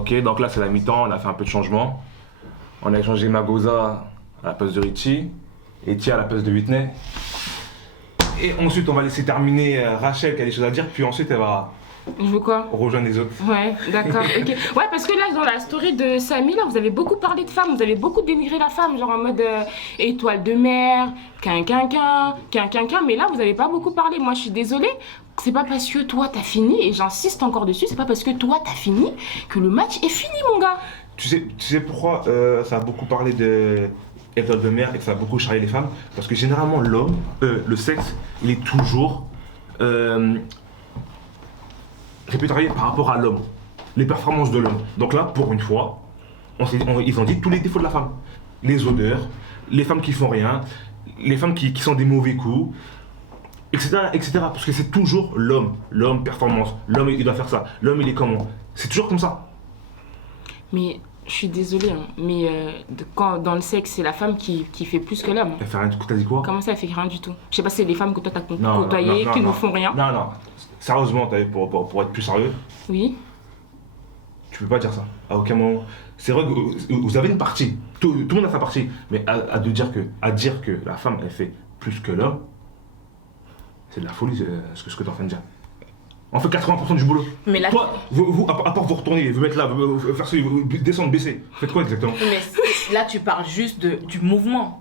Ok, donc là c'est la mi-temps, on a fait un peu de changement. On a échangé Magosa à la place de Richie et Tia à la place de Whitney. Et ensuite on va laisser terminer Rachel qui a des choses à dire, puis ensuite elle va Je veux quoi? rejoindre les autres. Ouais, d'accord, ok. Ouais, parce que là, dans la story de Samy, là, vous avez beaucoup parlé de femmes, vous avez beaucoup dénigré la femme, genre en mode étoile de mer, quinquinquin, mais là, vous avez pas beaucoup parlé. Moi, je suis désolée, c'est pas parce que toi, t'as fini, et j'insiste encore dessus, c'est pas parce que toi, t'as fini que le match est fini, mon gars. Tu sais pourquoi ça a beaucoup parlé de étoile de mer et que ça a beaucoup charrié les femmes? Parce que généralement l'homme, le sexe, il est toujours répertorié par rapport à l'homme, les performances de l'homme. Donc là, pour une fois, ils ont dit tous les défauts de la femme. Les odeurs, les femmes qui font rien, les femmes qui sont des mauvais coups, etc., etc. Parce que c'est toujours l'homme performance, l'homme il doit faire ça, l'homme il est comment. C'est toujours comme ça. Mais je suis désolée, hein, mais quand dans le sexe, c'est la femme qui fait plus que l'homme. Elle fait rien, t'as dit quoi? Comment ça, elle fait rien du tout? Je sais pas si c'est les femmes que toi t'as Non, côtoyées, non, qui non, ne font rien. Non, sérieusement, pour être plus sérieux, Oui. tu peux pas dire ça, à aucun moment. C'est vrai que vous avez une partie, tout le monde a sa partie, mais à dire que la femme, elle fait plus que l'homme, c'est de la folie ce que tu es en train de dire. On fait 80% du boulot. Mais là, toi, à part vous retourner, vous mettre là, faire ça, descendre, baisser, faites quoi exactement? mais là, tu parles juste du mouvement.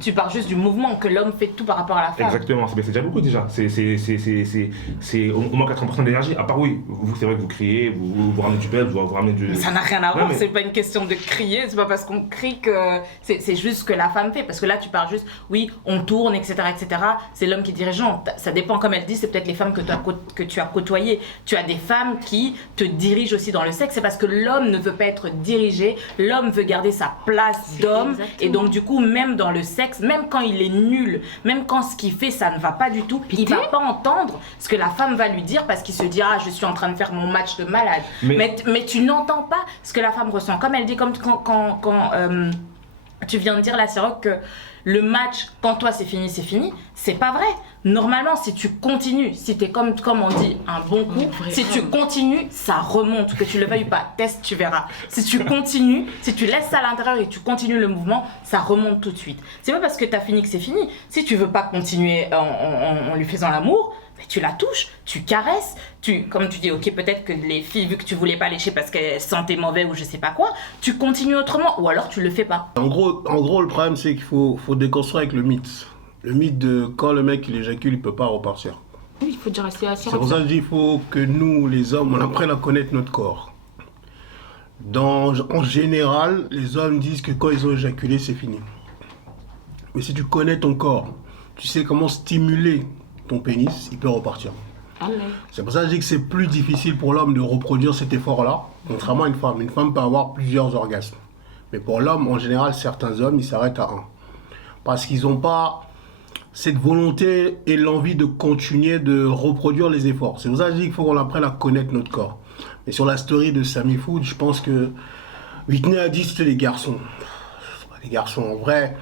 Tu parles juste du mouvement, que l'homme fait tout par rapport à la femme. Exactement, c'est déjà beaucoup déjà. C'est au moins 80% d'énergie. À part oui, vous c'est vrai que vous criez, vous ramenez du bel, vous ramenez du... Mais ça n'a rien à voir, mais... c'est pas une question de crier, c'est pas parce qu'on crie que... C'est juste ce que la femme fait, parce que là tu parles juste, oui, on tourne, etc., etc. C'est l'homme qui est dirigeant. Ça dépend, comme elle dit, c'est peut-être les femmes que tu as côtoyées. Tu as des femmes qui te dirigent aussi dans le sexe, c'est parce que l'homme ne veut pas être dirigé, l'homme veut garder sa place d'homme, et donc du coup, même dans le sexe, même quand il est nul, même quand ce qu'il fait ça ne va pas du tout, il va pas entendre ce que la femme va lui dire parce qu'il se dit ah je suis en train de faire mon match de malade. Mais tu n'entends pas ce que la femme ressent. Comme elle dit, comme quand tu viens de dire là, c'est vrai que le match, quand toi c'est fini, c'est pas vrai. Normalement, si tu continues, si t'es comme on dit, un bon coup, si tu continues, ça remonte, que tu le veuilles ou pas, teste, tu verras. Si tu continues, si tu laisses ça à l'intérieur et tu continues le mouvement, ça remonte tout de suite. C'est pas parce que t'as fini que c'est fini. Si tu veux pas continuer en lui faisant l'amour, mais tu la touches, tu caresses, comme tu dis, ok, peut-être que les filles, vu que tu voulais pas lécher parce qu'elles sentaient mauvais ou je sais pas quoi, tu continues autrement, ou alors tu le fais pas. En gros, le problème, c'est qu'il faut déconstruire avec le mythe. Le mythe de quand le mec il éjacule, il peut pas repartir. Oui, il faut dire assez C'est pour ça que je dis qu'il faut que nous, les hommes, on apprenne à connaître notre corps. En général, les hommes disent que quand ils ont éjaculé, c'est fini. Mais si tu connais ton corps, tu sais comment stimuler ton pénis, il peut repartir. Allez. C'est pour ça que je dis que c'est plus difficile pour l'homme de reproduire cet effort-là, contrairement à une femme. Une femme peut avoir plusieurs orgasmes. Mais pour l'homme, en général, certains hommes, ils s'arrêtent à un. Parce qu'ils n'ont pas cette volonté et l'envie de continuer de reproduire les efforts. C'est pour ça que je dis qu'il faut qu'on apprenne à connaître notre corps. Mais sur la story de Samy Food, je pense que Whitney a dit que c'était les garçons. C'est pas les garçons, en vrai.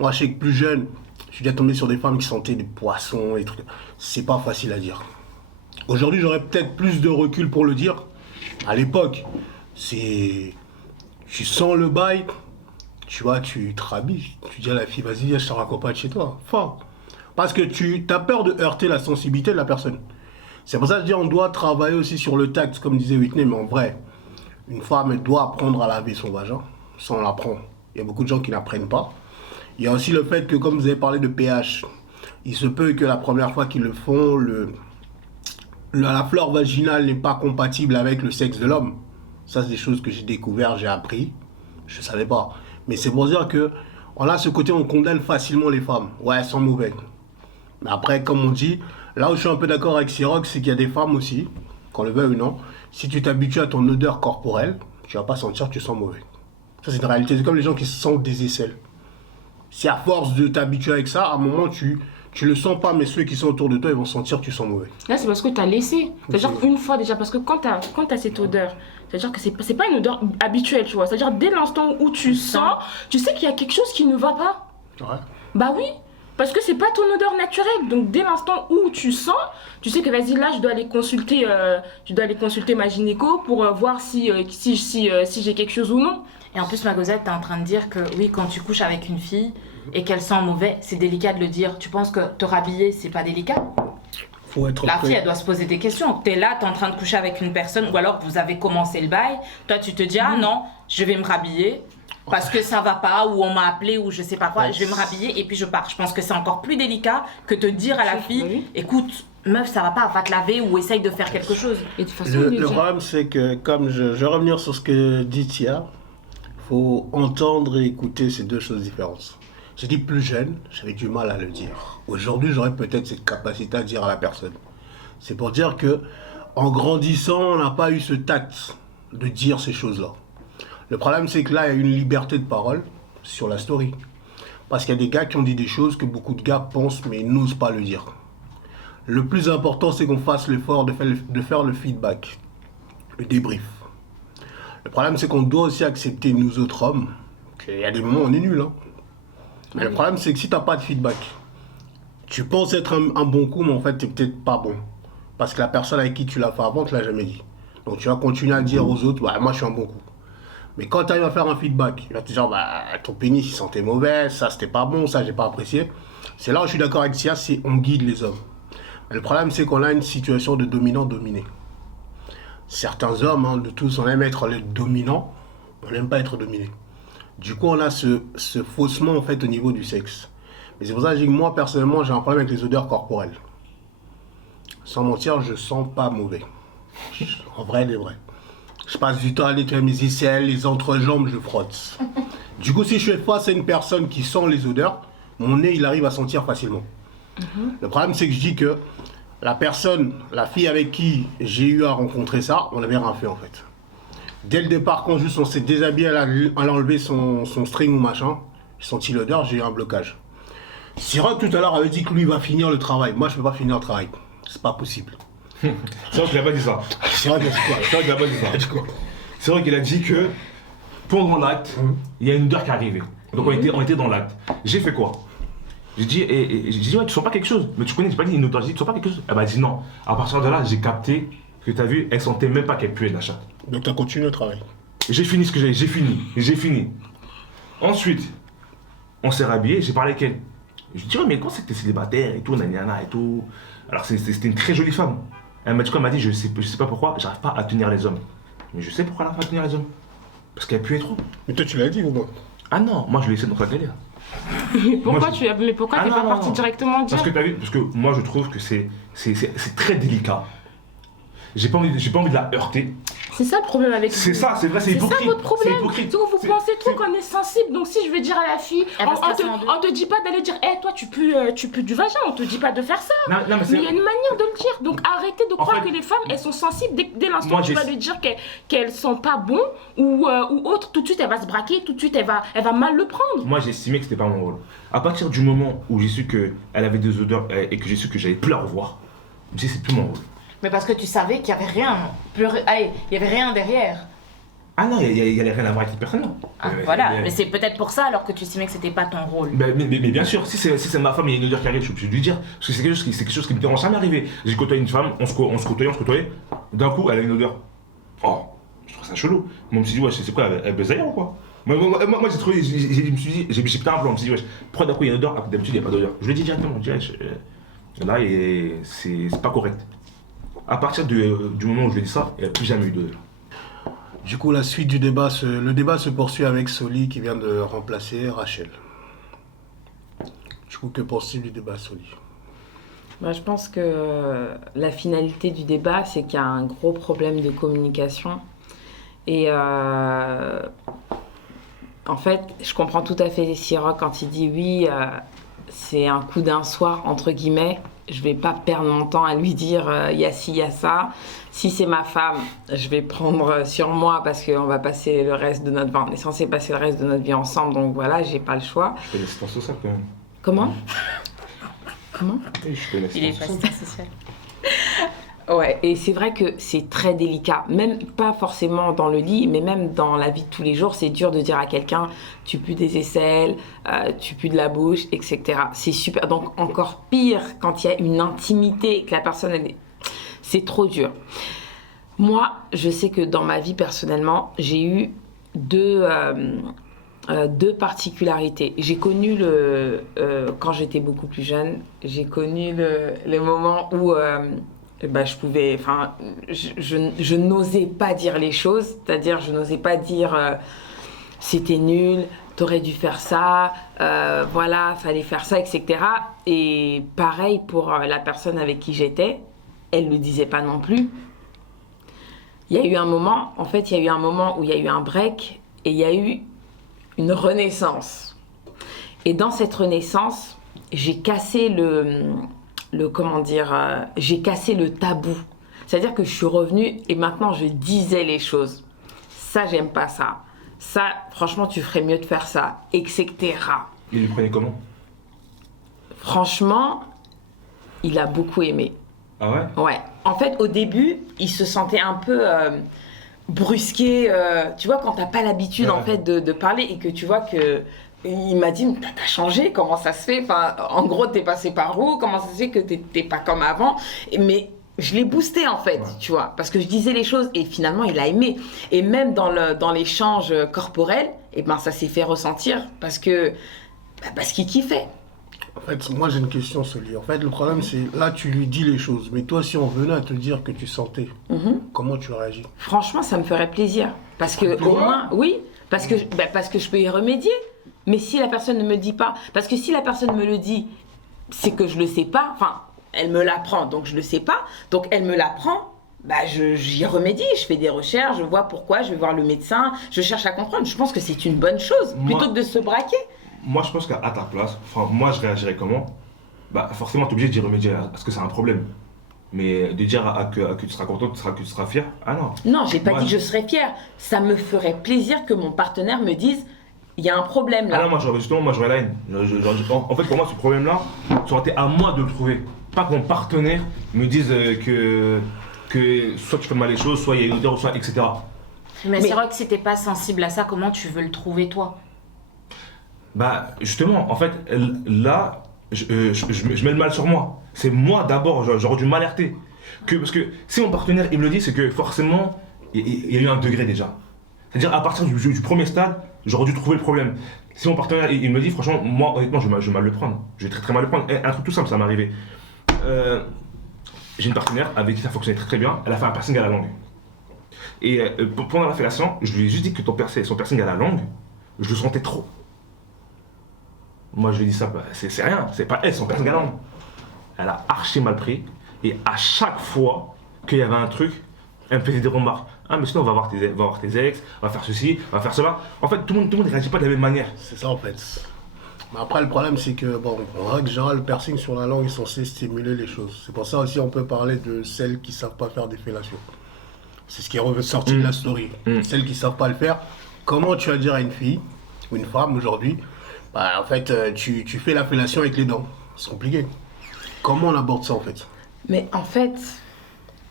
Moi, je sais que plus jeune, je suis déjà tombé sur des femmes qui sentaient des poissons et trucs. C'est pas facile à dire. Aujourd'hui, j'aurais peut-être plus de recul pour le dire. À l'époque, tu sens le bail, tu vois, tu te rhabilles. Tu dis à la fille, vas-y, viens, je te raccompagne chez toi. Enfin, parce que tu as peur de heurter la sensibilité de la personne. C'est pour ça que je dis, on doit travailler aussi sur le tact, comme disait Whitney, mais en vrai, une femme, elle doit apprendre à laver son vagin. Ça, on l'apprend. Il y a beaucoup de gens qui n'apprennent pas. Il y a aussi le fait que, comme vous avez parlé de pH, il se peut que la première fois qu'ils le font, la flore vaginale n'est pas compatible avec le sexe de l'homme. Ça, c'est des choses que j'ai découvert, j'ai appris. Je ne savais pas. Mais c'est pour dire que, on a ce côté, on condamne facilement les femmes. Ouais, elles sont mauvaises. Mais après, comme on dit, là où je suis un peu d'accord avec Siroc, c'est qu'il y a des femmes aussi, qu'on le veuille ou non, si tu t'habitues à ton odeur corporelle, tu ne vas pas sentir que tu sens mauvais. Ça, c'est une réalité. C'est comme les gens qui sentent des aisselles. Si à force de t'habituer avec ça, à un moment, tu le sens pas, mais ceux qui sont autour de toi, ils vont sentir que tu sens mauvais. Là, c'est parce que tu as laissé. C'est-à-dire qu'une fois déjà, parce que quand tu as cette odeur, c'est-à-dire que c'est pas une odeur habituelle, tu vois. C'est-à-dire dès l'instant où tu sens, tu sais qu'il y a quelque chose qui ne va pas. Ouais. Bah oui. Parce que c'est pas ton odeur naturelle. Donc dès l'instant où tu sens, tu sais que vas-y là je dois aller consulter, ma gynéco pour voir si j'ai quelque chose ou non. Et en plus, Magosette, t'es en train de dire que oui, quand tu couches avec une fille et qu'elle sent mauvais, c'est délicat de le dire. Tu penses que te rhabiller, c'est pas délicat? Faut être La prêt. fille, elle doit se poser des questions. T'es là, t'es en train de coucher avec une personne, ou alors vous avez commencé le bail. Toi, tu te dis, ah non, je vais me rhabiller parce que ça va pas, ou on m'a appelé, ou je sais pas quoi. Je vais me rhabiller et puis je pars. Je pense que c'est encore plus délicat que te dire à la fille, écoute, meuf, ça va pas, va te laver ou essaye de faire quelque chose. Et de toute façon, Le problème, c'est que, comme je vais revenir sur ce que dit Tia, faut entendre et écouter ces deux choses différentes. J'ai dit plus jeune, j'avais du mal à le dire. Aujourd'hui, j'aurais peut-être cette capacité à dire à la personne. C'est pour dire que, en grandissant, on n'a pas eu ce tact de dire ces choses-là. Le problème, c'est que là, il y a une liberté de parole sur la story. Parce qu'il y a des gars qui ont dit des choses que beaucoup de gars pensent, mais n'osent pas le dire. Le plus important, c'est qu'on fasse l'effort de faire le feedback, le débrief. Le problème, c'est qu'on doit aussi accepter, nous autres hommes, qu'il y a des moments où on est nul. Hein. Mais le problème, c'est que si tu n'as pas de feedback, tu penses être un bon coup, mais en fait, tu n'es peut-être pas bon. Parce que la personne avec qui tu l'as fait avant, tu ne l'as jamais dit. Donc, tu vas continuer à dire aux autres, bah, moi, je suis un bon coup. Mais quand tu arrives à faire un feedback, il va te dire, bah, ton pénis, il sentait mauvais, ça, c'était pas bon, ça, j'ai pas apprécié. C'est là où je suis d'accord avec Sia, c'est on guide les hommes. Mais le problème, c'est qu'on a une situation de dominant-dominé. Certains hommes, hein, de tous, on aime être le dominant, on n'aime pas être dominé. Du coup, on a ce faussement, en fait, au niveau du sexe. Mais c'est pour ça que je dis que moi, personnellement, j'ai un problème avec les odeurs corporelles. Sans mentir, je sens pas mauvais. En vrai, des vrais. Je passe du temps à nettoyer mes aisselles, les entrejambes, je frotte. Du coup, si je suis face à une personne qui sent les odeurs, mon nez, il arrive à sentir facilement. Le problème, c'est que je dis que la personne, la fille avec qui j'ai eu à rencontrer ça, on n'avait rien fait en fait. Dès le départ, quand juste on s'est déshabillé, elle a enlevé son string ou machin, j'ai senti l'odeur, j'ai eu un blocage. Siroc tout à l'heure avait dit que lui va finir le travail. Moi, je ne peux pas finir le travail. C'est pas possible. C'est vrai qu'il a pas dit ça. C'est vrai qu'il a dit quoi? C'est vrai qu'il a pas dit ça. C'est vrai qu'il a dit que pendant l'acte, il y a une odeur qui est arrivée. Donc on était dans l'acte. J'ai fait quoi? J'ai dit, ouais, tu sens pas quelque chose? Mais tu connais, j'ai pas dit une odeur, j'ai dit, tu sens pas quelque chose? Elle m'a dit non. À partir de là, j'ai capté que tu as vu, elle sentait même pas qu'elle puait de la chatte. Donc tu as continué le travail. J'ai fini ce que j'ai fini. Ensuite, on s'est rhabillé, j'ai parlé avec elle. Je lui ai dit, ouais, mais quand c'est que t'es célibataire et tout, nanana et tout. Alors c'était une très jolie femme. Elle m'a dit quoi? Elle m'a dit, je sais pas pourquoi, j'arrive pas à tenir les hommes. Mais je sais pourquoi elle n'arrive pas à tenir les hommes. Parce qu'elle puait trop. Mais toi, tu l'as dit ou non? Ah non, moi je l'ai laissé dans la galère. Mais pourquoi Moi, t'es pas parti directement dire? Parce que moi je trouve que c'est très délicat. J'ai pas envie de la heurter. C'est ça le problème avec vous. C'est ça, c'est vrai, c'est C'est hypocrite. ça votre problème. C'est hypocrite. Donc vous pensez trop qu'on est sensible. Donc si je vais dire à la fille, Elle va se casser en deux. on te dit pas d'aller dire, toi tu pues du vagin, on te dit pas de faire ça. Non, mais Mais il y a une manière de le dire. Donc arrêtez de croire fait, que les femmes elles sont sensibles dès l'instant moi, où tu vas lui dire qu'elles sont pas bon ou autre, tout de suite elle va se braquer, tout de suite elle va mal le prendre. Moi j'ai estimé que c'était pas mon rôle. À partir du moment où j'ai su qu'elle avait des odeurs et que j'ai su que j'allais plus la revoir, je me suis dit c'est plus mon rôle. Mais parce que tu savais qu'il y avait rien. Allez, il y avait rien derrière. Ah non, il y avait rien à voir avec cette personne-là. Ah, voilà, mais c'est peut-être pour ça alors que tu estimais que c'était pas ton rôle. Mais bien sûr, si c'est ma femme et il y a une odeur qui arrive, je peux lui dire. Parce que c'est quelque chose qui me dérange jamais arrivé. J'ai côtoyé une femme, on se côtoyait. D'un coup, elle a une odeur. Oh, je trouve ça chelou. Moi, je me suis dit, ouais, c'est quoi, elle baise ailleurs ou quoi? Moi, j'ai trouvé, je me suis dit, j'ai pété un plan, je me suis dit, ouais, pourquoi d'un coup il y a une odeur alors que d'habitude il n'y a pas d'odeur? Je lui ai dit directement, je dis, là, c'est pas correct. À partir du moment où je lui ai dit ça, il n'y a plus jamais eu d'odeur. Du coup, la suite du débat, le débat se poursuit avec Soli qui vient de remplacer Rachel. Du coup, que penses-tu du débat, Soli? Moi, je pense que la finalité du débat, c'est qu'il y a un gros problème de communication. Et en fait, je comprends tout à fait Siroc quand il dit oui, c'est un coup d'un soir, entre guillemets. Je vais pas perdre mon temps à lui dire il y a ci, il y a ça. Si c'est ma femme, je vais prendre sur moi parce qu'on va passer le reste de notre vie. On est censé passer le reste de notre vie ensemble, donc voilà, j'ai pas le choix. Je fais l'assistance sociale quand même. Comment? Comment? Oui, je fais Il est l'assistance pas sociale. social. Ouais, et c'est vrai que c'est très délicat, même pas forcément dans le lit, mais même dans la vie de tous les jours, c'est dur de dire à quelqu'un tu pues des aisselles, tu pues de la bouche, etc. C'est super, donc encore pire quand il y a une intimité, que la personne, c'est trop dur. Moi, je sais que dans ma vie personnellement, j'ai eu deux particularités. J'ai connu quand j'étais beaucoup plus jeune, j'ai connu le moment où je pouvais, enfin, je n'osais pas dire les choses, c'est-à-dire je n'osais pas dire c'était nul, t'aurais dû faire ça, voilà, fallait faire ça, etc. Et pareil pour la personne avec qui j'étais, elle le disait pas non plus. Il y a eu un moment où il y a eu un break et il y a eu une renaissance. Et dans cette renaissance, j'ai cassé j'ai cassé le tabou. C'est-à-dire que je suis revenue et maintenant je disais les choses. Ça, j'aime pas ça. Ça, franchement, tu ferais mieux de faire ça, etc. Il le prenait comment? Franchement, il a beaucoup aimé. Ah ouais? Ouais. En fait, au début, il se sentait un peu brusqué. Tu vois, quand t'as pas l'habitude en fait de parler et que tu vois que il m'a dit t'as changé, comment ça se fait? Enfin, en gros, t'es passé par où? Comment ça se fait que t'es pas comme avant? Mais je l'ai boosté en fait, tu vois, parce que je disais les choses et finalement il a aimé. Et même dans l'échange corporel, ça s'est fait ressentir parce qu'il kiffait. En fait, moi j'ai une question, Soli. En fait, le problème c'est, là tu lui dis les choses, mais toi si on venait à te dire que tu sentais, comment tu réagis? Franchement, ça me ferait plaisir. Parce que au moins, oui, parce que je peux y remédier. Mais si la personne ne me dit pas, parce que si la personne me le dit, c'est que je le sais pas, enfin, elle me l'apprend, donc je le sais pas, donc elle me l'apprend, j'y remédie, je fais des recherches, je vois pourquoi, je vais voir le médecin, je cherche à comprendre. Je pense que c'est une bonne chose, plutôt que de se braquer. Moi, je pense qu'à ta place, moi, je réagirais comment? Forcément, tu es obligé d'y remédier parce que c'est un problème. Mais de dire que tu seras content, que tu seras fier, ah non. Non, j'ai pas dit que je serais fière. Ça me ferait plaisir que mon partenaire me dise il y a un problème là. Ah non, j'aurais la haine. En fait, pour moi, ce problème-là, ça aurait été à moi de le trouver. Pas que mon partenaire me dise que soit tu fais mal les choses, soit il y a une odeur, soit etc. Mais c'est vrai que si t'es pas sensible à ça, comment tu veux le trouver toi? Justement, en fait, là, je mets le mal sur moi. C'est moi d'abord, j'aurais dû m'alerter. Parce que si mon partenaire il me le dit, c'est que forcément, il y a eu un degré déjà. C'est-à-dire, à partir du premier stade, j'aurais dû trouver le problème. Si mon partenaire il me le dit, franchement, moi, honnêtement, je vais mal le prendre. Je vais très très mal le prendre. Un truc tout simple, ça m'est arrivé. J'ai une partenaire avec qui ça fonctionnait très très bien. Elle a fait un piercing à la langue. Et pendant la fellation, je lui ai juste dit que son piercing à la langue, je le sentais trop. Moi, je lui ai dit ça, c'est rien, c'est pas elle, son piercing à la langue. Elle a archi mal pris. Et à chaque fois qu'il y avait un truc, elle me faisait des remarques. Ah, mais sinon, on va voir tes ex, on va faire ceci, on va faire cela. En fait, tout le monde ne réagit pas de la même manière. C'est ça en fait. Mais après, le problème, c'est que, en règle générale, le piercing sur la langue est censé stimuler les choses. C'est pour ça aussi on peut parler de celles qui ne savent pas faire des fellations. C'est ce qui est ressorti de la story. Celles qui ne savent pas le faire, comment tu vas dire à une fille ou une femme aujourd'hui, en fait, tu fais la fellation avec les dents. C'est compliqué. Comment on aborde ça en fait? Mais en fait,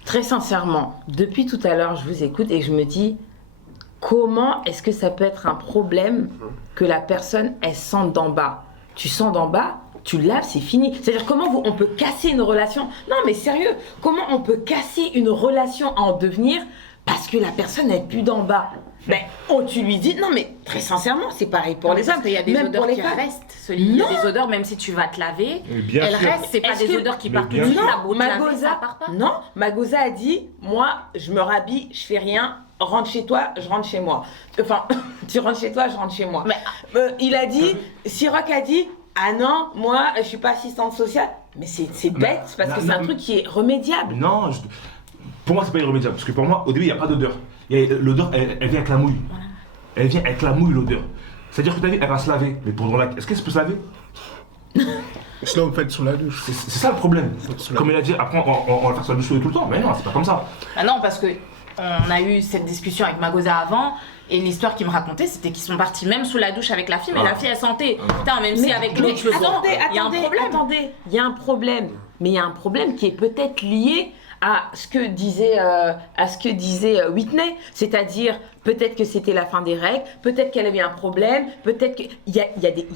très sincèrement, depuis tout à l'heure, je vous écoute et je me dis, comment est-ce que ça peut être un problème que la personne, elle sente d'en bas? Tu sens d'en bas, tu laves, c'est fini. C'est-à-dire, comment on peut casser une relation? Non, mais sérieux, comment on peut casser une relation en devenir parce que la personne, elle pue d'en bas? Tu lui dis, non mais très sincèrement, c'est pareil pour les hommes. Il y a des même odeurs pour les qui femmes. restent. Il y a des odeurs, même si tu vas te laver, bien elles sûr. restent. C'est pas Est-ce des que- odeurs qui Mais partent tout bien de suite. sûr. La beau de laver, Magosa, ça part pas. non, Magosa a dit, moi, je me rhabille, je fais rien, rentre chez toi, je rentre chez moi. Enfin, tu rentres chez toi, je rentre chez moi. Il a dit, Siroc a dit, ah non, moi, je suis pas assistante sociale. Mais c'est bête, parce que c'est un truc qui est remédiable. Non, pour moi, c'est pas irrémédiable. Parce que pour moi, au début, il n'y a pas d'odeur. L'odeur, elle vient avec la mouille. Elle vient avec la mouille, l'odeur. C'est-à-dire que ta vie, elle va se laver. Mais pendant est-ce qu'elle peut se laver? Sinon, vous faites sous la douche. C'est ça le problème. Comme il a dit, après, on va faire sur la douche tout le temps. Mais non, c'est pas comme ça. Ah non, parce que on a eu cette discussion avec Magosa avant, et l'histoire qu'il me racontait, c'était qu'ils sont partis même sous la douche avec la fille, mais la fille elle sentait. Putain, même si avec l'autre je le sens. Il y a un problème. Attendez, il y a un problème. Mais il y a un problème qui est peut-être lié à ce que disait Whitney, c'est-à-dire peut-être que c'était la fin des règles, peut-être qu'elle avait un problème, peut-être qu'il y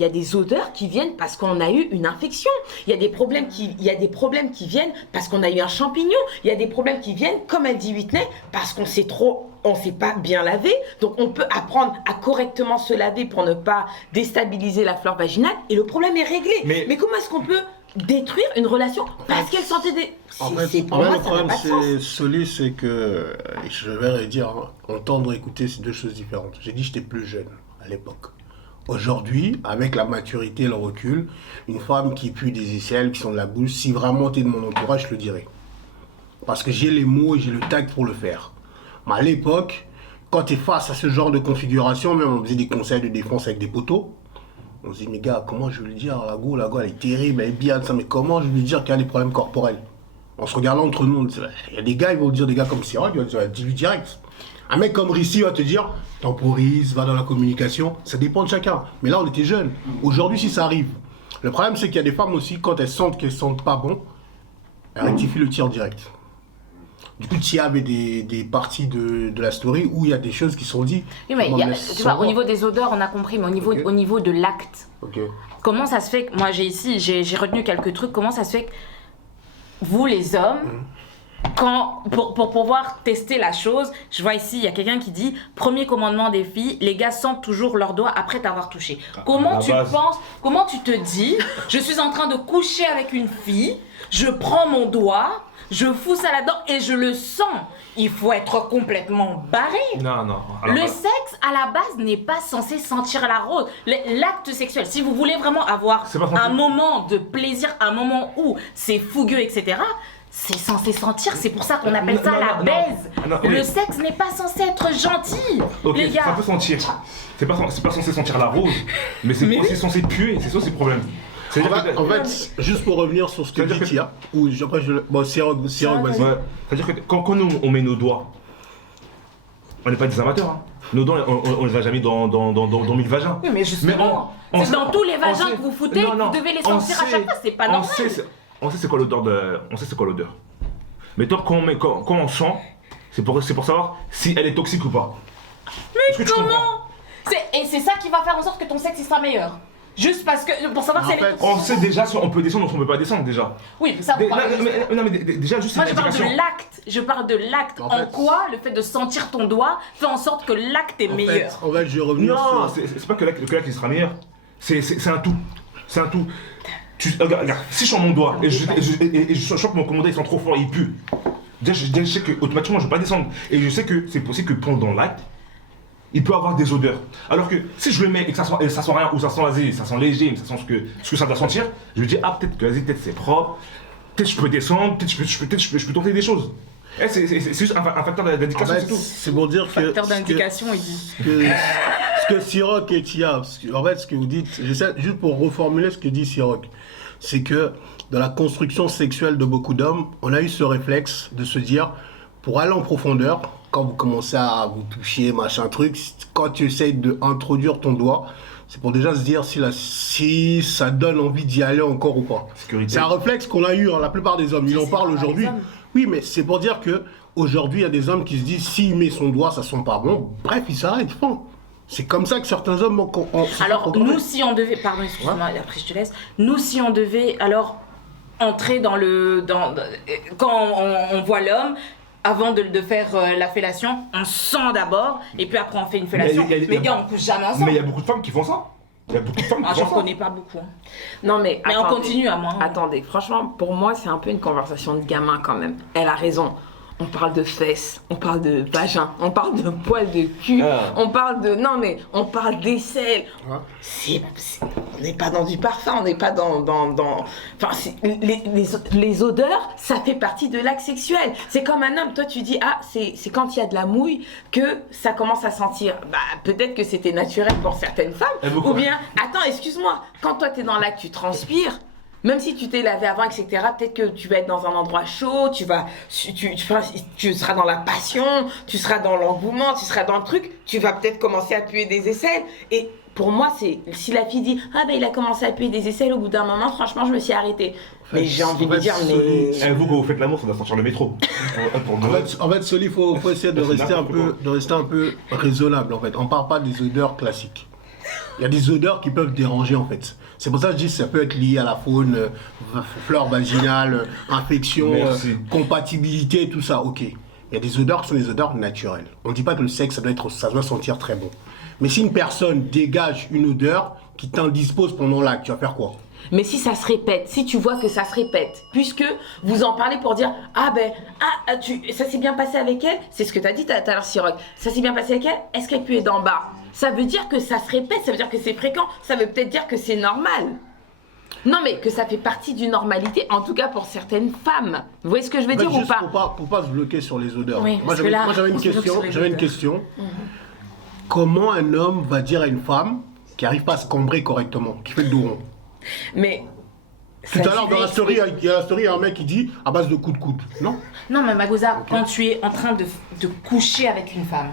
a des odeurs qui viennent parce qu'on a eu une infection, il y a des problèmes qui viennent parce qu'on a eu un champignon, il y a des problèmes qui viennent, comme elle dit Whitney, parce qu'on s'est pas bien lavé, donc on peut apprendre à correctement se laver pour ne pas déstabiliser la flore vaginale et le problème est réglé. Mais comment est-ce qu'on peut détruire une relation parce qu'elle sentait des... Le problème, c'est que, je vais le dire, entendre, écouter, c'est deux choses différentes. J'ai dit que j'étais plus jeune à l'époque. Aujourd'hui, avec la maturité et le recul, une femme qui pue des aisselles, qui sont de la bouche, si vraiment t'es de mon entourage, je le dirais. Parce que j'ai les mots et j'ai le tact pour le faire. Mais à l'époque, quand tu es face à ce genre de configuration, même on faisait des conseils de défense avec des poteaux, on se dit, mais gars, comment je vais lui dire, la go, elle est terrible, elle est bien, ça, mais comment je vais lui dire qu'il y a des problèmes corporels? En se regardant entre nous, il y a des gars, ils vont dire, des gars comme Siroc, ils vont dire, dis-lui direct. Un mec comme Rissi va te dire, temporise, va dans la communication, ça dépend de chacun. Mais là, on était jeunes. Aujourd'hui, si ça arrive, le problème, c'est qu'il y a des femmes aussi, quand elles sentent qu'elles sentent pas bon, elles rectifient le tir direct. Du coup, il y avait des parties de la story où il y a des choses qui sont dites. Oui, mais tu vois, au niveau des odeurs, on a compris, mais au niveau de l'acte, comment ça se fait que, moi j'ai retenu quelques trucs, comment ça se fait que vous les hommes, pour pouvoir tester la chose, je vois ici, il y a quelqu'un qui dit, premier commandement des filles, les gars sentent toujours leurs doigts après t'avoir touché. Comment tu te dis, je suis en train de coucher avec une fille, je prends mon doigt, je fous ça là-dedans et je le sens. Il faut être complètement barré. Non. Le sexe, à la base, n'est pas censé sentir la rose. L'acte sexuel, si vous voulez vraiment avoir un moment de plaisir, un moment où c'est fougueux, etc., c'est censé sentir. C'est pour ça qu'on appelle ça la baise. Le sexe n'est pas censé être gentil. Les gars. Ça peut sentir. C'est pas censé sentir la rose, mais c'est aussi censé puer. C'est ça, c'est le problème. En fait, juste pour revenir sur ce que dit Tia, Siroc, vas-y. C'est-à-dire que quand nous on met nos doigts, on n'est pas des amateurs. Hein. Nos doigts, on les a jamais dans 1000 vagins. Oui, mais justement, c'est dans tous les vagins que vous foutez, vous devez les sentir à chaque fois, c'est pas normal. On sait c'est quoi l'odeur. Mais toi, quand on sent, c'est pour savoir si elle est toxique ou pas. Mais comment? Et c'est ça qui va faire en sorte que ton sexe il sera meilleur. Juste parce que, pour savoir si elle est toxique. On sait déjà si on peut descendre ou si on peut pas descendre déjà. Oui, mais ça mais déjà juste. Moi je parle de l'acte. En quoi le fait de sentir ton doigt fait en sorte que l'acte est meilleur. En fait, je vais revenir non, c'est pas que l'acte il sera meilleur. C'est un tout. C'est un tout. Regarde, si je sens mon doigt et je sens que mon commandant il sent trop fort, il pue. Déjà, je sais que automatiquement je vais pas descendre. Et je sais que c'est possible que pendant l'acte, il peut avoir des odeurs. Alors que si je le mets et que ça sent rien, ou ça sent vas-y, ça sent léger, mais ça sent ce que ça doit sentir, je me dis ah peut-être que vas-y, peut-être c'est propre, peut-être je peux descendre, peut-être je peux tenter des choses. C'est juste un facteur d'indication, en fait, c'est tout. C'est pour dire que facteur d'indication, il dit. Ce que Siroc et Tia, en fait, ce que vous dites, j'essaie juste pour reformuler ce que dit Siroc, c'est que dans la construction sexuelle de beaucoup d'hommes, on a eu ce réflexe de se dire, pour aller en profondeur, quand vous commencez à vous toucher, machin truc, quand tu essayes d'introduire ton doigt, c'est pour déjà se dire si ça donne envie d'y aller encore ou pas. Sécurité. C'est un réflexe qu'on a eu, la plupart des hommes, ils en parlent aujourd'hui. Oui, mais c'est pour dire que aujourd'hui il y a des hommes qui se disent s'il met son doigt, ça sent pas bon, bref, il s'arrête, font. C'est comme ça que certains hommes ont... Alors, nous, si on devait... Pardon, excuse-moi, après je te laisse. Nous, si on devait, alors, entrer quand on voit l'homme, avant de faire la fellation, on sent d'abord, et puis après on fait une fellation. Mais gars, on couche jamais ensemble. Mais il y a beaucoup de femmes qui font ça. J'en connais pas beaucoup. Non, mais on continue à moi. Attendez, franchement, pour moi, c'est un peu une conversation de gamin quand même. Elle a raison. On parle de fesses, on parle de vagin, on parle de poils de cul, on parle de... Non mais, on parle d'aisselle. On n'est pas dans du parfum, on n'est pas dans... Enfin, les odeurs, ça fait partie de l'acte sexuel. C'est comme un homme, toi tu dis, ah, c'est quand il y a de la mouille que ça commence à sentir. Bah, peut-être que c'était naturel pour certaines femmes. Ou bien, attends, excuse-moi, quand toi t'es dans l'acte, tu transpires. Même si tu t'es lavé avant, etc., peut-être que tu vas être dans un endroit chaud, tu seras dans la passion, tu seras dans l'engouement, tu seras dans le truc, tu vas peut-être commencer à puer des aisselles. Et pour moi, si la fille dit « Ah ben il a commencé à puer des aisselles, au bout d'un moment, franchement, je me suis arrêtée. » Mais j'ai envie de dire, mais... Vous, quand vous faites l'amour, ça doit sortir le métro. En fait, Soli, il faut essayer de rester un peu raisonnable, en fait. On ne parle pas des odeurs classiques. Il y a des odeurs qui peuvent déranger, en fait. C'est pour ça que je dis que ça peut être lié à la faune, flore vaginale, infection, compatibilité, tout ça, ok. Il y a des odeurs qui sont des odeurs naturelles. On ne dit pas que le sexe, ça doit sentir très bon. Mais si une personne dégage une odeur qui t'indispose pendant l'acte, tu vas faire quoi? Mais si ça se répète, si tu vois que ça se répète, puisque vous en parlez pour dire ça s'est bien passé avec elle, c'est ce que tu as dit tout à l'heure, Siroc, ça s'est bien passé avec elle, est-ce qu'elle puait d'en bas? Ça veut dire que ça se répète, ça veut dire que c'est fréquent, ça veut peut-être dire que c'est normal. Non, mais que ça fait partie d'une normalité, en tout cas pour certaines femmes. Vous voyez ce que je veux dire ou pas? Pour pas se bloquer sur les odeurs. Oui, moi, j'avais une question. Comment un homme va dire à une femme qui n'arrive pas à se cambrer correctement, qui fait le dos rond? Mais tout à l'heure, dans la story, il y a un mec qui dit à base de coups de coude, non? Non, mais Magosa, quand tu es en train de coucher avec une femme,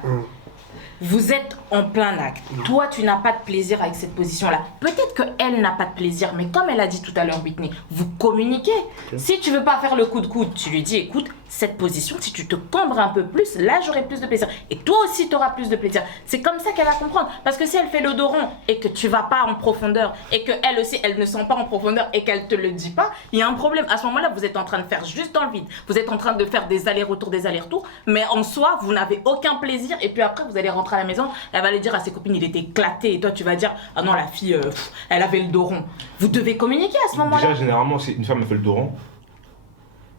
vous êtes en plein acte. Toi, tu n'as pas de plaisir avec cette position-là. Peut-être qu'elle n'a pas de plaisir, mais comme elle a dit tout à l'heure, Whitney, vous communiquez. Si tu veux pas faire le coup de coude, tu lui dis, écoute, cette position, si tu te cambres un peu plus, là, j'aurai plus de plaisir. Et toi aussi, tu auras plus de plaisir. C'est comme ça qu'elle va comprendre. Parce que si elle fait le dos rond et que tu vas pas en profondeur, et qu'elle aussi, elle ne sent pas en profondeur et qu'elle te le dit pas, il y a un problème. À ce moment-là, vous êtes en train de faire juste dans le vide. Vous êtes en train de faire des allers-retours, mais en soi, vous n'avez aucun plaisir. Et puis après, vous allez rentrer à la maison, elle va aller dire à ses copines, il était éclaté. Et toi, tu vas dire, ah non, la fille, elle avait le dos rond. Vous devez communiquer à ce moment-là. Déjà, généralement, si une femme fait le dos rond,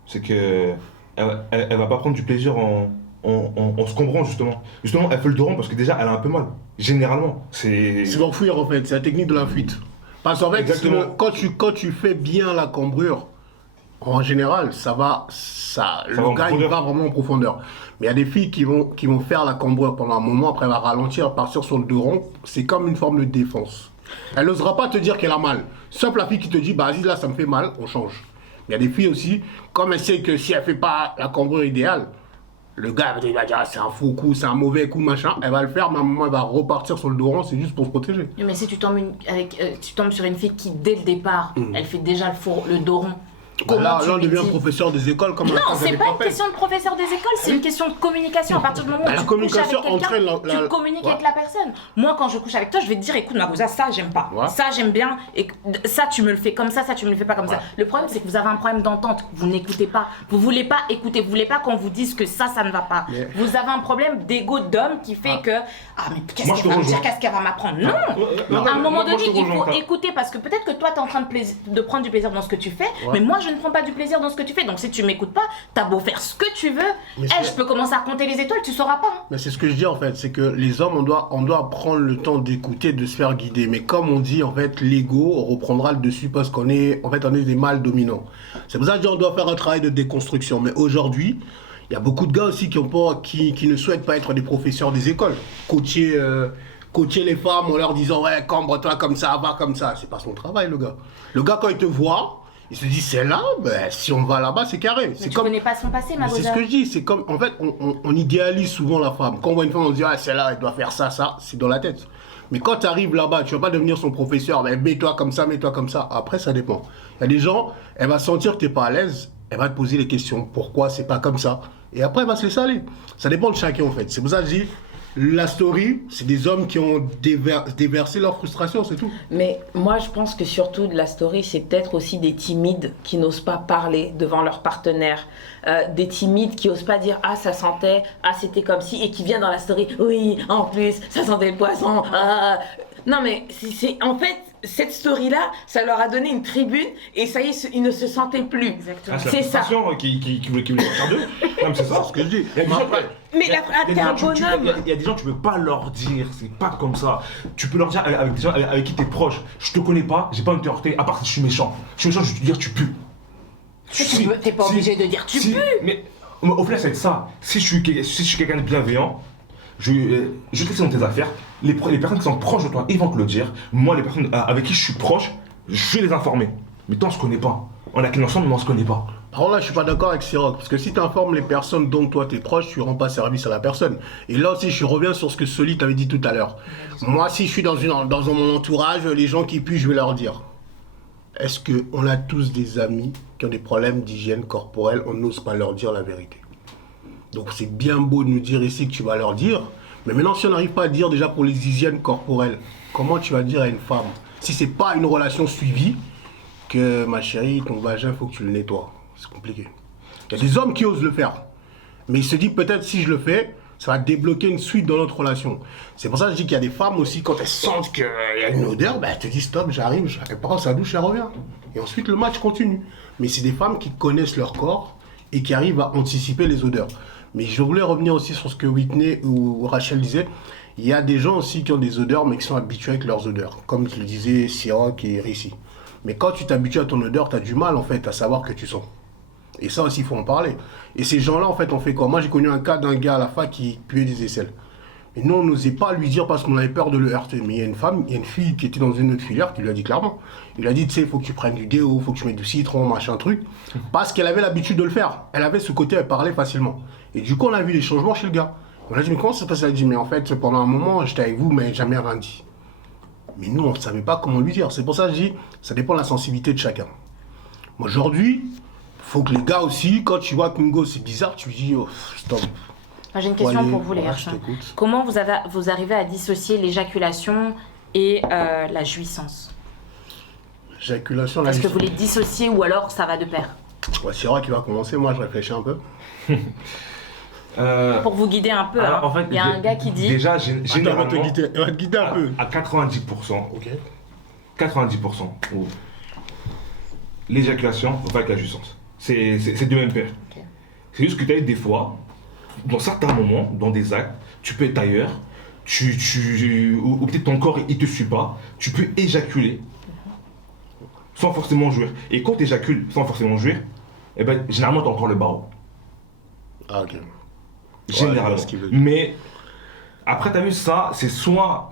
c'est que elle va pas prendre du plaisir en se cambrant, justement. Justement, elle fait le dos rond parce que déjà, elle a un peu mal. Généralement, c'est pour fuir, en fait. C'est la technique de la fuite. Parce qu'en fait, quand tu fais bien la cambrure, en général, le gars, il va vraiment en profondeur. Mais il y a des filles qui vont faire la cambrure pendant un moment, après elle va ralentir, partir sur le dos rond. C'est comme une forme de défense. Elle n'osera pas te dire qu'elle a mal. Sauf la fille qui te dit, bah vas-y, là, ça me fait mal, on change. Il y a des filles aussi, comme elle sait que si elle ne fait pas la cambrure idéale, le gars il va dire, ah, c'est un faux coup, c'est un mauvais coup, machin. Elle va le faire, mais à un moment, elle va repartir sur le dos rond, c'est juste pour se protéger. Mais si tu tombes, tu tombes sur une fille qui, dès le départ, elle fait déjà le dos rond. Là, on devient professeur des écoles comme non, c'est pas une question de professeur des écoles, c'est une question de communication. À partir du moment où tu couches avec quelqu'un, tu communiques avec la personne. Moi, quand je couche avec toi, je vais te dire, écoute, Magosa, ça j'aime pas, ça j'aime bien, et ça tu me le fais comme ça tu me le fais pas comme ça. Le problème, c'est que vous avez un problème d'entente. Vous n'écoutez pas, vous voulez pas écouter, vous voulez pas qu'on vous dise que ça ne va pas. Vous avez un problème d'ego d'homme qui fait que mais qu'est-ce qu'elle va me dire, qu'est-ce qu'elle va m'apprendre. Non, à un moment donné, il faut écouter parce que peut-être que toi, t'es en train de prendre du plaisir dans ce que tu fais, mais moi, je ne prends pas du plaisir dans ce que tu fais. Donc si tu m'écoutes pas, t'as beau faire ce que tu veux, je peux commencer à compter les étoiles, tu sauras pas. Mais c'est ce que je dis en fait, c'est que les hommes, on doit prendre le temps d'écouter, de se faire guider. Mais comme on dit, en fait, l'ego reprendra le dessus parce qu'on est des mâles dominants. C'est pour ça que je dis on doit faire un travail de déconstruction. Mais aujourd'hui, il y a beaucoup de gars aussi qui ne souhaitent pas être des professeurs des écoles. Coacher les femmes en leur disant ouais, cambre-toi comme ça, va comme ça. C'est pas son travail, le gars. Le gars, quand il te voit, il se dit c'est là, si on va là-bas, c'est carré. Mais tu connais pas son passé, Magosa. C'est ce que je dis, c'est comme, en fait, on idéalise souvent la femme. Quand on voit une femme, on se dit ah, c'est là, elle doit faire ça, c'est dans la tête. Mais quand tu arrives là-bas, tu vas pas devenir son professeur, mets-toi comme ça, mets-toi comme ça. Après, ça dépend. Il y a des gens, elle va sentir que tu n'es pas à l'aise, elle va te poser les questions. Pourquoi c'est pas comme ça? Et après, elle va se laisser aller. Ça dépend de chacun, en fait. C'est pour ça que je dis, la story, c'est des hommes qui ont déversé leur frustration, c'est tout. Mais moi, je pense que surtout de la story, c'est peut-être aussi des timides qui n'osent pas parler devant leur partenaire. Des timides qui n'osent pas dire « Ah, ça sentait, ah, c'était comme si » et qui viennent dans la story « Oui, en plus, ça sentait le poisson. Ah. » Non, mais c'est en fait, cette story-là, ça leur a donné une tribune et ça y est, ils ne se sentaient plus. Exactement. C'est ça. Qui voulait sortir d'eux. C'est ça ce que je dis. Mais t'es un bonhomme. Il y a des gens, tu peux pas leur dire, c'est pas comme ça. Tu peux leur dire avec des gens avec qui t'es proche. Je te connais pas, j'ai pas envie de te heurter, à part si je suis méchant. Je suis méchant, je vais te dire tu pues. T'es pas obligé de dire tu pues. Mais au final, c'est ça. Si je suis quelqu'un de bienveillant, je te laisse dans tes affaires. Les personnes qui sont proches de toi, ils vont te le dire. Moi, les personnes avec qui je suis proche, je vais les informer. Mais toi, on se connaît pas. On a qu'une ensemble, mais on se connaît pas. Par contre, là, je suis pas d'accord avec Siroc, parce que si tu informes les personnes dont toi tu es proche, tu rends pas service à la personne. Et là aussi, je reviens sur ce que Soli t'avait dit tout à l'heure. Moi, si je suis dans mon entourage, les gens qui puent, je vais leur dire. Est-ce qu'on a tous des amis qui ont des problèmes d'hygiène corporelle, on n'ose pas leur dire la vérité. Donc c'est bien beau de nous dire ici que tu vas leur dire, mais maintenant si on n'arrive pas à dire déjà pour les hygiènes corporelles, comment tu vas dire à une femme, si c'est pas une relation suivie, que ma chérie, ton vagin, il faut que tu le nettoies. C'est compliqué. Il y a des hommes qui osent le faire, mais ils se disent peut-être si je le fais, ça va débloquer une suite dans notre relation. C'est pour ça que je dis qu'il y a des femmes aussi, quand elles sentent qu'il y a une odeur, ben, elles te disent stop, j'arrive, elle prend sa douche, elle revient. Et ensuite le match continue. Mais c'est des femmes qui connaissent leur corps et qui arrivent à anticiper les odeurs. Mais je voulais revenir aussi sur ce que Whitney ou Rachel disaient. Il y a des gens aussi qui ont des odeurs, mais qui sont habitués avec leurs odeurs. Comme je le disais, Siroc et Rissi. Mais quand tu t'habitues à ton odeur, tu as du mal en fait à savoir que tu sens. Et ça aussi, il faut en parler. Et ces gens-là, en fait, on fait quoi? Moi, j'ai connu un cas d'un gars à la fac qui puait des aisselles. Et nous, on n'osait pas lui dire parce qu'on avait peur de le heurter. Mais il y a une fille qui était dans une autre filière qui lui a dit clairement. Il a dit, tu sais, il faut que tu prennes du déo, il faut que tu mettes du citron, machin truc. Parce qu'elle avait l'habitude de le faire. Elle avait ce côté, elle parlait facilement. Et du coup, on a vu les changements chez le gars. On a dit, mais comment ça se passe? Elle a dit, mais en fait, pendant un moment, j'étais avec vous, mais jamais rien dit. Mais nous, on ne savait pas comment lui dire. C'est pour ça que je dis, ça dépend de la sensibilité de chacun. Aujourd'hui, faut que les gars aussi, quand tu vois qu'une gosse c'est bizarre, tu lui dis, oh, stop. J'ai une question pour vous, les garçons. Comment vous arrivez à dissocier l'éjaculation et la jouissance? L'éjaculation, la Est-ce que jouissance. vous les dissociez ou alors ça va de pair? Ouais, c'est vrai qu'il va commencer, moi je réfléchis un peu. Pour vous guider un peu, Alors, hein. en fait, Il y a un gars qui dit... Déjà, Attends, généralement, on va te guider un peu. à 90%, Ok. 90%, oh, l'éjaculation va avec la jouissance. C'est de même pair. Ok. C'est juste que tu as des fois, dans certains moments, dans des actes, tu peux être ailleurs, ou peut-être ton corps il te suit pas, tu peux éjaculer sans forcément jouir. Et quand tu éjacules sans forcément jouir, eh ben, généralement tu as encore le barreau. Ah, ok. Généralement. Ouais, ce qu'il veut dire. Mais après, tu as vu ça, c'est soit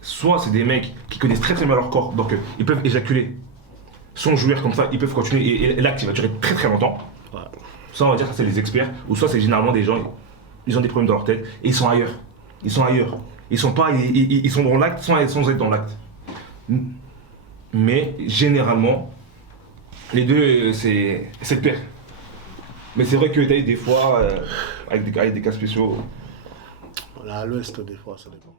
c'est des mecs qui connaissent très très bien leur corps, donc ils peuvent éjaculer sans jouir comme ça, ils peuvent continuer et l'acte il va durer très très longtemps. Ouais. Ça, on va dire que c'est les experts, ou soit c'est généralement des gens, ils ont des problèmes dans leur tête et ils sont ailleurs. Ils sont ailleurs. Ils sont pas, ils sont dans l'acte sans être dans l'acte. Mais généralement, les deux, c'est de pair. Mais c'est vrai que tu as des fois, avec des cas spéciaux. Là, à l'ouest, des fois, ça dépend.